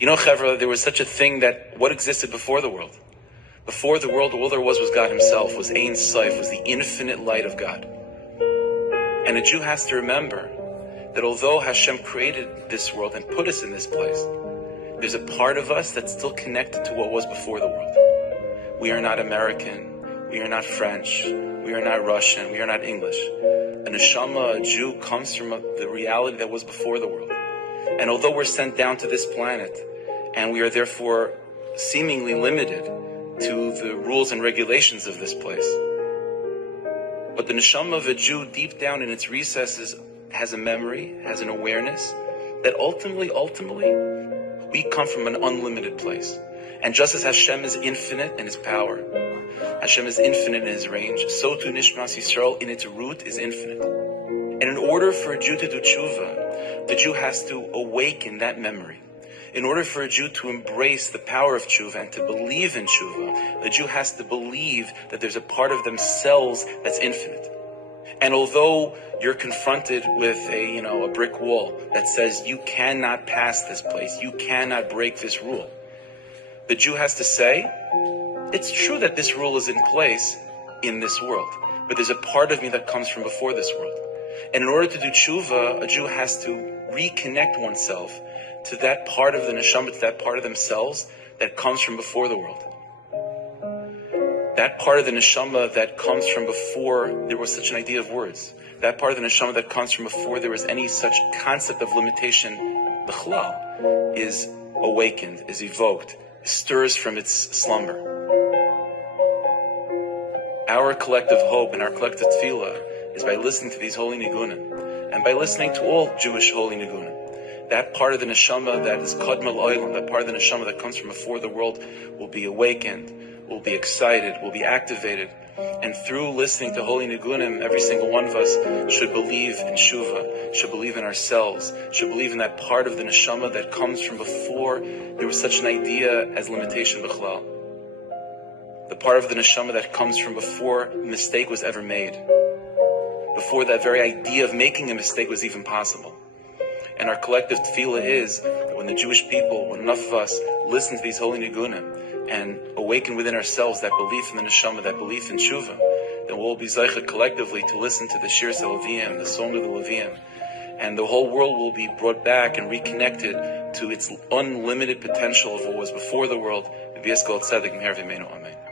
You know, Chevra, there was such a thing that what existed before the world? Before the world, all there was God himself, was Ein Sof, was the infinite light of God. And a Jew has to remember that although Hashem created this world and put us in this place, there's a part of us that's still connected to what was before the world. We are not American, we are not French, we are not Russian, we are not English. A neshama, a Jew, comes from the reality that was before the world. And although we're sent down to this planet, and we are therefore seemingly limited to the rules and regulations of this place, but the neshama of a Jew, deep down in its recesses, has a memory, has an awareness that ultimately, we come from an unlimited place. And just as Hashem is infinite in his power, Hashem is infinite in his range, so too Nishmas Yisrael in its root is infinite. And in order for a Jew to do tshuva, the Jew has to awaken that memory. In order for a Jew to embrace the power of tshuva and to believe in tshuva, the Jew has to believe that there's a part of themselves that's infinite. And although you're confronted with a brick wall that says you cannot pass this place, you cannot break this rule, the Jew has to say, it's true that this rule is in place in this world, but there's a part of me that comes from before this world. And in order to do tshuva, a Jew has to reconnect oneself to that part of the neshama, to that part of themselves that comes from before the world. That part of the neshama that comes from before there was such an idea of words. That part of the neshama that comes from before there was any such concept of limitation, b'chlal, is awakened, is evoked, stirs from its slumber. Our collective hope and our collective tefillah is by listening to these holy nigunim, and by listening to all Jewish holy nigunim. That part of the neshama that is kadmal oilam, that part of the neshama that comes from before the world, will be awakened, will be excited, will be activated. And through listening to holy nigunim, every single one of us should believe in tshuva, should believe in ourselves, should believe in that part of the neshama that comes from before there was such an idea as limitation b'chlal. The part of the neshama that comes from before a mistake was ever made, before that very idea of making a mistake was even possible. And our collective tefillah is that when the Jewish people, when enough of us listen to these holy nigunim and awaken within ourselves that belief in the neshama, that belief in tshuva, then we'll be zeicha collectively to listen to the Shir Leviim, the Song of the Leviim, and the whole world will be brought back and reconnected to its unlimited potential of what was before the world. Amen.